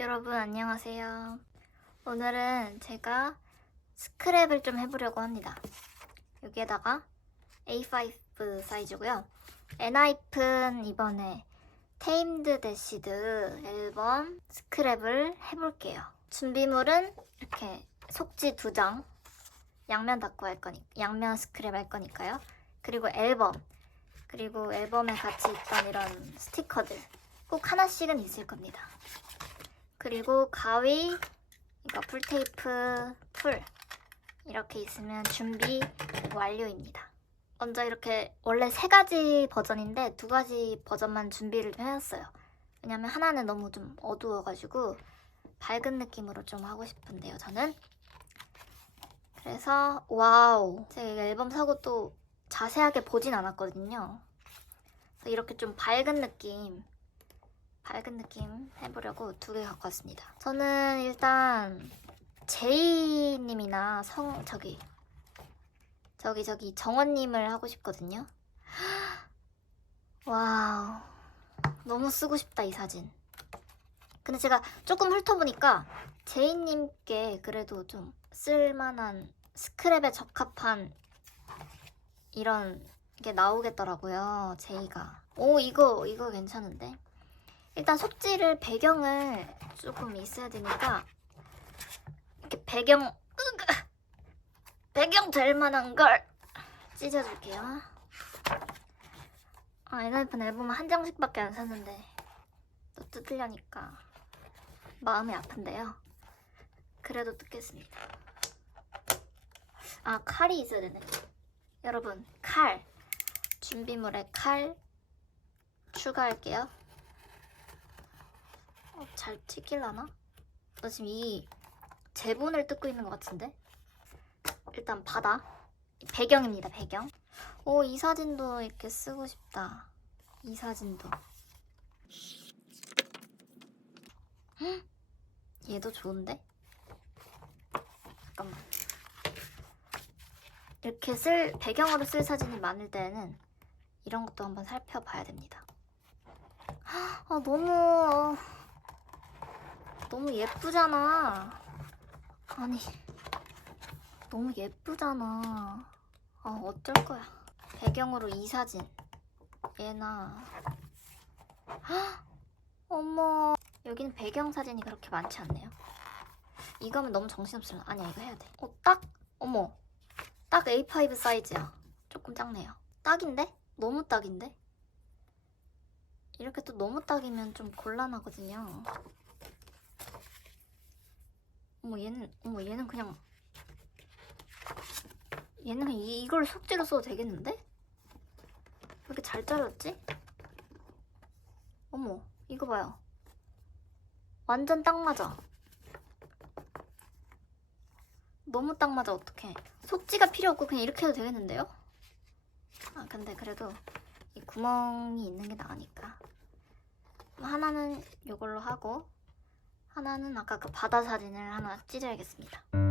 여러분 안녕하세요. 오늘은 제가 스크랩을 좀 해보려고 합니다. 여기에다가 A5 사이즈고요. 엔하이픈 이번에 테임드 데시드 앨범 스크랩을 해볼게요. 준비물은 이렇게 속지 두 장, 양면 닦고 할 거니, 양면 스크랩 할 거니까요. 그리고 앨범, 그리고 앨범에 같이 있던 이런 스티커들 꼭 하나씩은 있을 겁니다. 그리고 가위, 이거 풀테이프, 풀 이렇게 있으면 준비 완료입니다. 먼저 이렇게 원래 세 가지 버전인데 두 가지 버전만 준비를 좀 해왔어요. 왜냐면 하나는 너무 좀 어두워가지고 밝은 느낌으로 좀 하고 싶은데요, 저는. 그래서 와우, 제가 이 앨범 사고 또 자세하게 보진 않았거든요. 그래서 이렇게 좀 밝은 느낌 밝은 느낌 해보려고 두 개 갖고 왔습니다. 저는 일단 제이님이나 성 저기 저기 저기 정원님을 하고 싶거든요. 와우 너무 쓰고 싶다 이 사진. 근데 제가 조금 훑어보니까 제이님께 그래도 좀 쓸만한 스크랩에 적합한 이런 게 나오겠더라고요. 제이가. 오 이거 이거 괜찮은데. 일단 속지를 배경을 조금 있어야 되니까 이렇게 배경 으그, 배경 될 만한 걸 찢어줄게요. 아 엔하이픈 앨범 한 장씩밖에 안 샀는데 또 뜯으려니까 마음이 아픈데요. 그래도 뜯겠습니다. 아 칼이 있어야 되네. 여러분 칼 준비물에 칼 추가할게요. 어, 잘 튀길라나? 나 지금 이 제본을 뜯고 있는 것 같은데? 일단 바다 배경입니다 배경. 오 이 사진도 이렇게 쓰고 싶다. 이 사진도. 헉, 얘도 좋은데? 잠깐만. 이렇게 쓸 배경으로 쓸 사진이 많을 때는 이런 것도 한번 살펴봐야 됩니다. 아 너무 어, 너무 예쁘잖아. 아니, 너무 예쁘잖아. 아, 어쩔 거야. 배경으로 이 사진. 얘나. 헉! 어머. 여기는 배경 사진이 그렇게 많지 않네요. 이거면 너무 정신없을라. 아니야, 이거 해야 돼. 어, 딱? 어머. 딱 A5 사이즈야. 조금 작네요. 딱인데? 너무 딱인데? 이렇게 또 너무 딱이면 좀 곤란하거든요. 어머 얘는 어머 얘는 그냥 얘는 그냥 이, 이걸 속지로 써도 되겠는데? 왜 이렇게 잘 잘랐지? 어머 이거 봐요 완전 딱 맞아 너무 딱 맞아 어떡해 속지가 필요 없고 그냥 이렇게 해도 되겠는데요? 아 근데 그래도 이 구멍이 있는 게 나으니까 하나는 이걸로 하고 하나는 아까 그 바다 사진을 하나 찢어야겠습니다.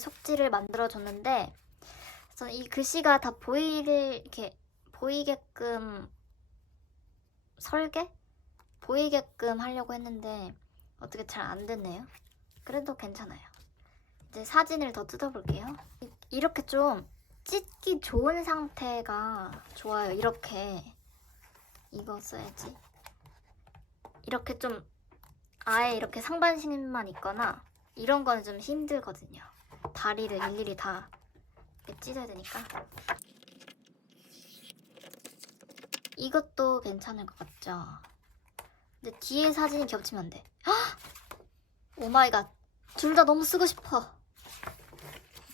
속지를 만들어 줬는데 저는 이 글씨가 다 보일 이렇게 보이게끔 설계 보이게끔 하려고 했는데 어떻게 잘 안 됐네요. 그래도 괜찮아요. 이제 사진을 더 뜯어볼게요. 이- 이렇게 좀 찢기 좋은 상태가 좋아요. 이렇게 이거 써야지. 이렇게 좀 아예 이렇게 상반신만 있거나 이런 거는 좀 힘들거든요. 다리를 일일이 다 찢어야 되니까. 이것도 괜찮을 것 같죠? 근데 뒤에 사진이 겹치면 안 돼. 헉! 오 마이 갓. 둘 다 너무 쓰고 싶어.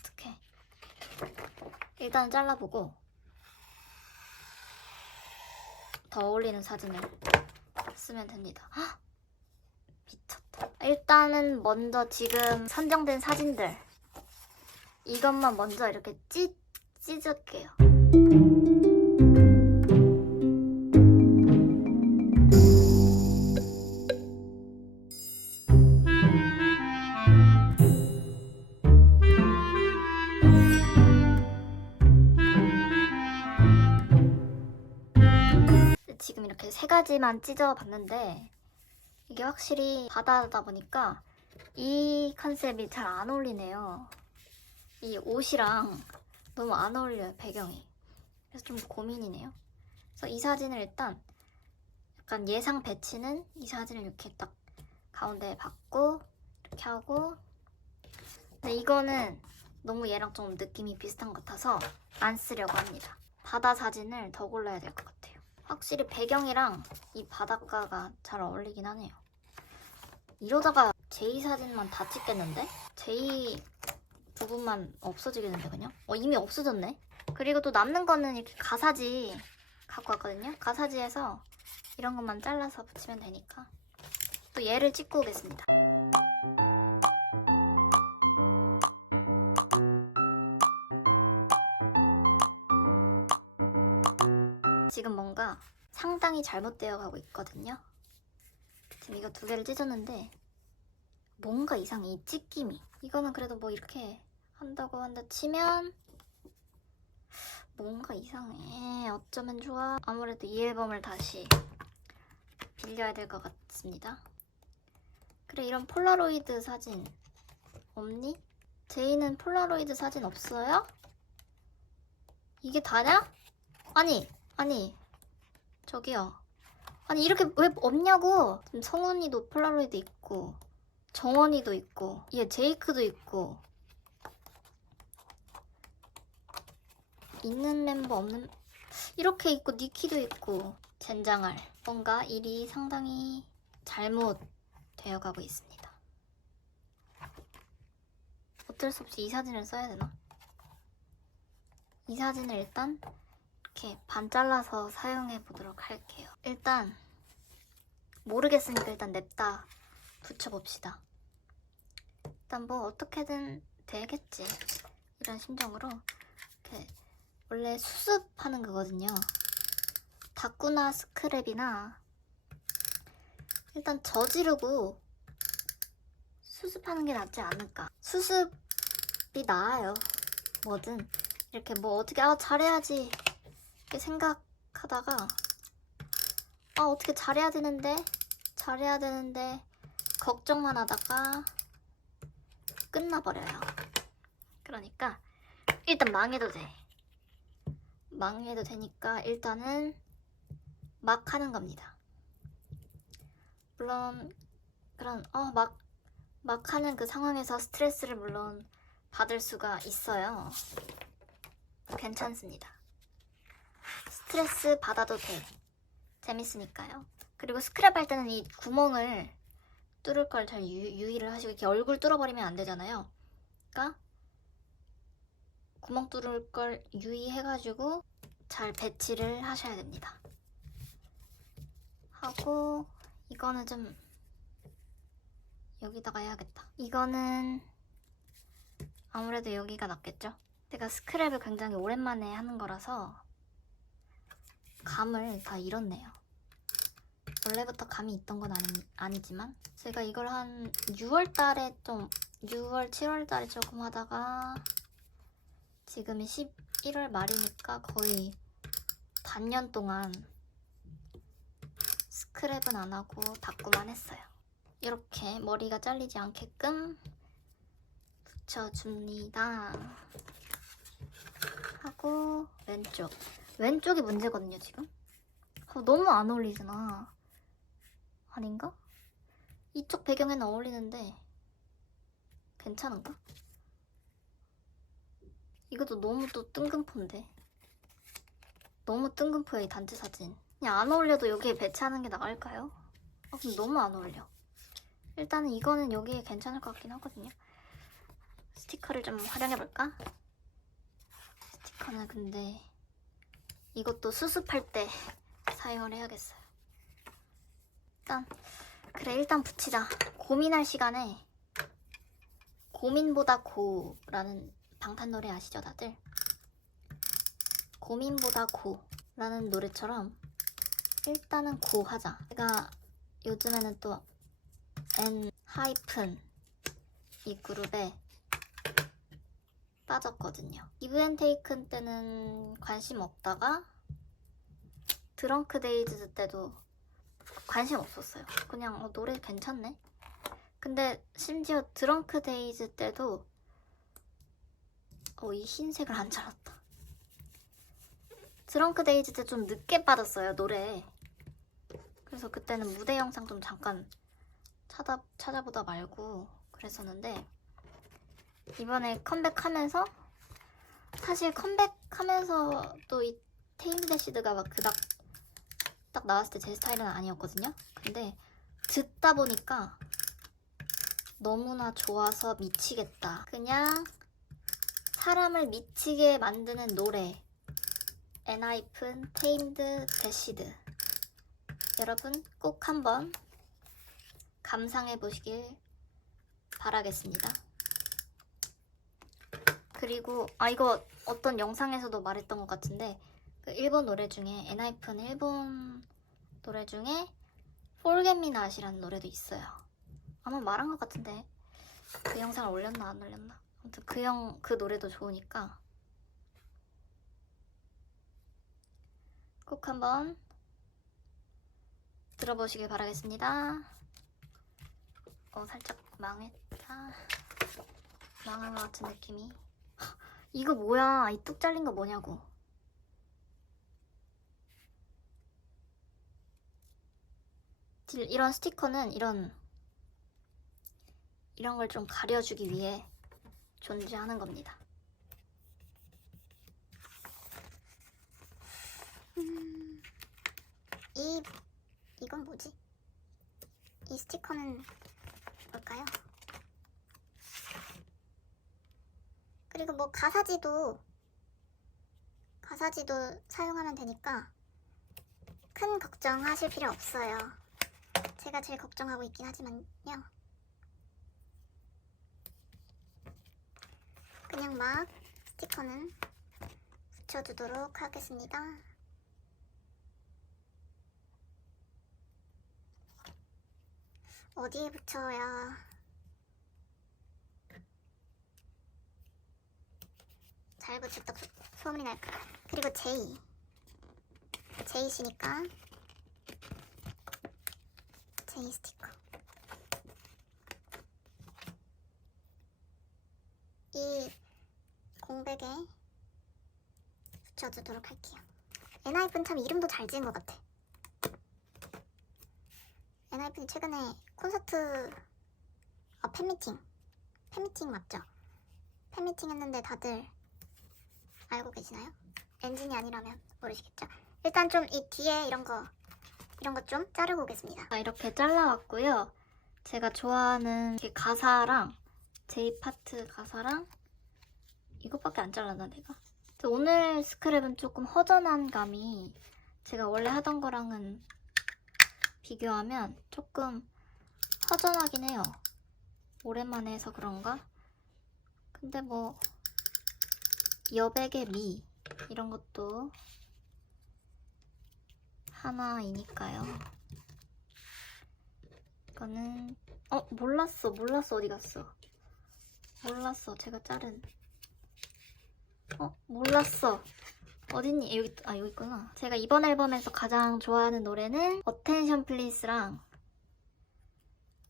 어떡해. 일단 잘라보고 더 어울리는 사진을 쓰면 됩니다. 헉! 미쳤다. 일단은 먼저 지금 선정된 사진들 이것만 먼저 이렇게 찢, 찢을게요. 지금 이렇게 세 가지만 찢어봤는데 이게 확실히 바다다 보니까 이 컨셉이 잘 안 어울리네요. 이 옷이랑 너무 안 어울려요, 배경이. 그래서 좀 고민이네요. 그래서 이 사진을 일단 약간 예상 배치는 이 사진을 이렇게 딱 가운데에 받고 이렇게 하고 근데 이거는 너무 얘랑 좀 느낌이 비슷한 것 같아서 안 쓰려고 합니다. 바다 사진을 더 골라야 될 것 같아요. 확실히 배경이랑 이 바닷가가 잘 어울리긴 하네요. 이러다가 제이 사진만 다 찍겠는데? 제이 부분만 없어지겠는데 그냥? 어 이미 없어졌네? 그리고 또 남는 거는 이렇게 가사지 갖고 왔거든요? 가사지에서 이런 것만 잘라서 붙이면 되니까 또 얘를 찍고 오겠습니다. 지금 뭔가 상당히 잘못되어 가고 있거든요. 지금 이거 두 개를 찢었는데 뭔가 이상해 이 찢김이. 이거는 그래도 뭐 이렇게 한다고 한다 치면 뭔가 이상해. 어쩌면 좋아. 아무래도 이 앨범을 다시 빌려야 될 것 같습니다. 그래 이런 폴라로이드 사진 없니? 제이는 폴라로이드 사진 없어요? 이게 다냐? 아니 아니 저기요 아니 이렇게 왜 없냐고 지금 성훈이도 폴라로이드 있고 정원이도 있고 얘 제이크도 있고 있는 멤버 없는 이렇게 있고 니키도 있고 젠장할 뭔가 일이 상당히 잘못 되어가고 있습니다 어쩔 수 없이 이 사진을 써야 되나? 이 사진을 일단 이렇게 반 잘라서 사용해 보도록 할게요. 일단 모르겠으니까 일단 냅다 붙여봅시다. 일단 뭐 어떻게든 되겠지. 이런 심정으로 이렇게 원래 수습하는 거거든요. 다꾸나 스크랩이나 일단 저지르고 수습하는 게 낫지 않을까. 수습이 나아요. 뭐든 이렇게 뭐 어떻게 아 잘해야지 이렇게 생각하다가 아 어떻게 잘해야 되는데 잘해야 되는데 걱정만 하다가 끝나버려요. 그러니까 일단 망해도 돼. 망해도 되니까 일단은 막 하는 겁니다. 물론 그런 어막 막 하는 그 상황에서 스트레스를 물론 받을 수가 있어요. 괜찮습니다. 스트레스 받아도 돼. 재밌으니까요. 그리고 스크랩 할 때는 이 구멍을 뚫을 걸 잘 유의를 하시고 이렇게 얼굴 뚫어버리면 안 되잖아요. 그러니까 구멍 뚫을 걸 유의해가지고 잘 배치를 하셔야 됩니다. 하고 이거는 좀 여기다가 해야겠다. 이거는 아무래도 여기가 낫겠죠? 제가 스크랩을 굉장히 오랜만에 하는 거라서 감을 다 잃었네요. 원래부터 감이 있던 건 아니, 아니지만 제가 이걸 한 6월 달에 좀 6월, 7월 달에 조금 하다가 지금이 11월 말이니까 거의 반년 동안 스크랩은 안 하고 닦고만 했어요. 이렇게 머리가 잘리지 않게끔 붙여줍니다. 하고 왼쪽 왼쪽이 문제거든요 지금 어, 너무 안 어울리잖아 아닌가? 이쪽 배경에는 어울리는데 괜찮은가? 이것도 너무 또 뜬금포인데 너무 뜬금포야 이 단체 사진 그냥 안 어울려도 여기에 배치하는 게 나을까요? 아 근데 너무 안 어울려 일단은 이거는 여기에 괜찮을 것 같긴 하거든요 스티커를 좀 활용해볼까? 스티커는 근데 이것도 수습할 때 사용을 해야겠어요. 일단 그래 일단 붙이자. 고민할 시간에 고민보다 고라는 방탄 노래 아시죠 다들? 고민보다 고라는 노래처럼 일단은 고 하자. 제가 요즘에는 또 N 하이픈 이 그룹에 빠졌거든요. 기브 앤 테이큰 때는 관심 없다가 드렁크 데이즈 때도 관심 없었어요. 그냥 어, 노래 괜찮네. 근데 심지어 드렁크 데이즈 때도 어, 이 흰색을 안 잘랐다. 드렁크 데이즈 때 좀 늦게 빠졌어요 노래에. 그래서 그때는 무대 영상 좀 잠깐 찾아 찾아보다 말고 그랬었는데 이번에 컴백하면서 사실 컴백하면서 또 이 테이블 대시드가 막 그닥 딱 나왔을 때 제 스타일은 아니었거든요. 근데 듣다 보니까 너무나 좋아서 미치겠다. 그냥 사람을 미치게 만드는 노래. 엔하이픈 테임드 대시드. 여러분 꼭 한번 감상해 보시길 바라겠습니다. 그리고 아 이거 어떤 영상에서도 말했던 것 같은데 그 일본 노래 중에 엔하이픈 일본 노래 중에 Forget Me Not이라는 노래도 있어요. 아마 말한 것 같은데 그 영상을 올렸나 안 올렸나? 아무튼 그 영 그 노래도 좋으니까 꼭 한번 들어보시길 바라겠습니다. 어 살짝 망했다. 망한 것 같은 느낌이. 이거 뭐야? 이 뚝 잘린 거 뭐냐고. 딜- 이런 스티커는 이런 이런 걸 좀 가려주기 위해 존재하는 겁니다. 음, 이 이건 뭐지? 이 스티커는 뭘까요? 그리고 뭐 가사지도 가사지도 사용하면 되니까 큰 걱정하실 필요 없어요. 제가 제일 걱정하고 있긴 하지만요. 그냥 막 스티커는 붙여두도록 하겠습니다. 어디에 붙여야 잘 붙였다 소- 소문이 날까? 그리고 제이 제이시니까 제이 스티커 이 공백에 붙여주도록 할게요. 엔하이픈 참 이름도 잘 지은 것 같아. 엔하이픈이 최근에 콘서트 아 팬미팅 팬미팅 맞죠? 팬미팅 했는데 다들 알고 계시나요? 엔진이 아니라면 모르시겠죠? 일단 좀 이 뒤에 이런 거 이런 거좀 자르고 오겠습니다. 자, 이렇게 잘라왔고요. 제가 좋아하는 게 가사랑 제이 파트 가사랑 이것밖에 안 잘랐나 내가? 오늘 스크랩은 조금 허전한 감이 제가 원래 하던 거랑은 비교하면 조금 허전하긴 해요. 오랜만에 해서 그런가? 근데 뭐 여백의 미 이런 것도 하나이니까요. 이거는 어 몰랐어 몰랐어 어디 갔어? 몰랐어 제가 자른. 어 몰랐어. 어딨니? 여기 있- 아 여기 있구나. 제가 이번 앨범에서 가장 좋아하는 노래는 어텐션 플리스랑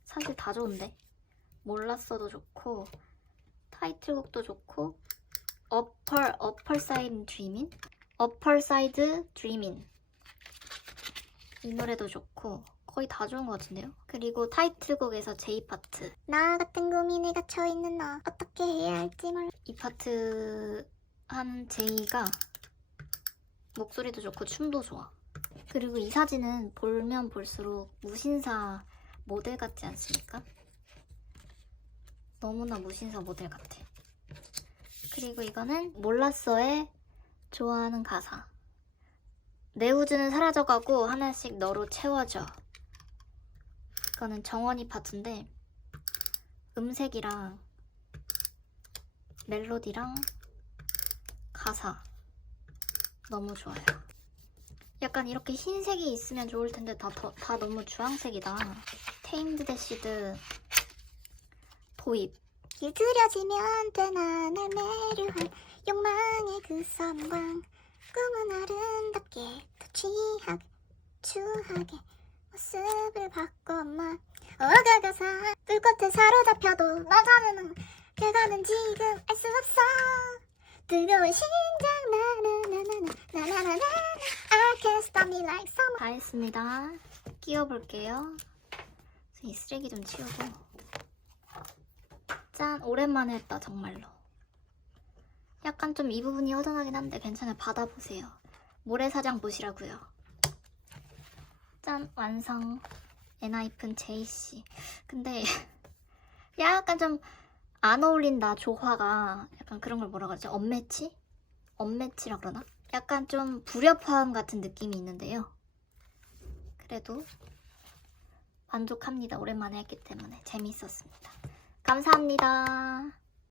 사실 다 좋은데? 몰랐어도 좋고 타이틀곡도 좋고 어펄 어펄 사이드 드리민 어펄 사이드 드리민 이 노래도 좋고 거의 다 좋은 것 같은데요. 그리고 타이틀곡에서 J 파트 나 같은 고민에 갇혀 있는 너 어떻게 해야 할지 몰라. 이 파트 한 제이가 목소리도 좋고 춤도 좋아. 그리고 이 사진은 보면 볼수록 무신사 모델 같지 않습니까? 너무나 무신사 모델 같아. 그리고 이거는 몰랐어의 좋아하는 가사. 내 우주는 사라져가고 하나씩 너로 채워져. 이거는 정원이 파트인데 음색이랑 멜로디랑 가사 너무 좋아요. 약간 이렇게 흰색이 있으면 좋을 텐데 다, 더- 다 너무 주황색이다. 테임드 대시드 도입 길들여지면 되나 날 매료한 욕망의 그 섬광 꿈은 아름답게 더 취하게 추하게 모습을 바꿔만 어가가사 불꽃에 사로잡혀도 나 자는 그가는 지금 알 수 없어 뜨거운 심장 나나나나나 나나나나 I can't stop me like summer 다 했습니다. 끼워볼게요. 이 쓰레기 좀 치우고. 짠! 오랜만에 했다, 정말로. 약간 좀 이 부분이 허전하긴 한데 괜찮아요. 받아보세요. 모래사장 보시라고요. 짠! 완성. 엔하이픈 제이씨. 근데 약간 좀 안 어울린다, 조화가. 약간 그런 걸 뭐라 그러지? 언매치? 언매치라 그러나? 약간 좀 불협화음 같은 느낌이 있는데요. 그래도 만족합니다. 오랜만에 했기 때문에 재밌었습니다. 감사합니다.